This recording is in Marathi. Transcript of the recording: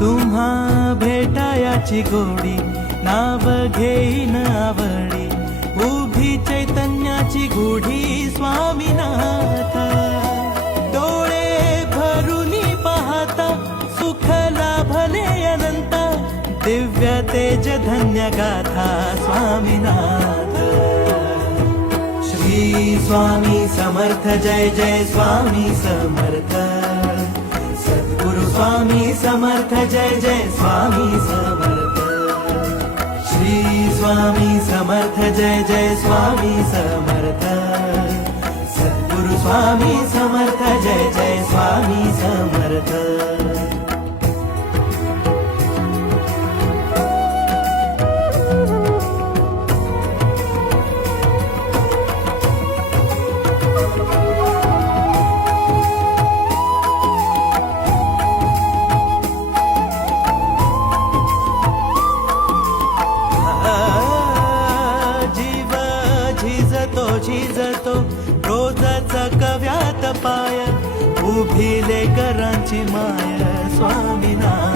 तुम्हा भेटायाची गोडी नाव घेईन आवडी उभी चैतन्याची गुढी स्वामीनाथ डोळे भरूनी पाहता सुख लाभले अनंता दिव्य तेज धन्य गाथा स्वामीनाथ श्री स्वामी समर्थ जय जय स्वामी समर्थ सद्गुरु स्वामी समर्थ जय जय स्वामी समर्थ श्री स्वामी समर्थ जय जय स्वामी समर्थ सद्गुरु स्वामी समर्थ जय जय स्वामी समर्थ झिजतो रोजच कव्यात पाय उभी लेकरांची माय स्वामीनाथ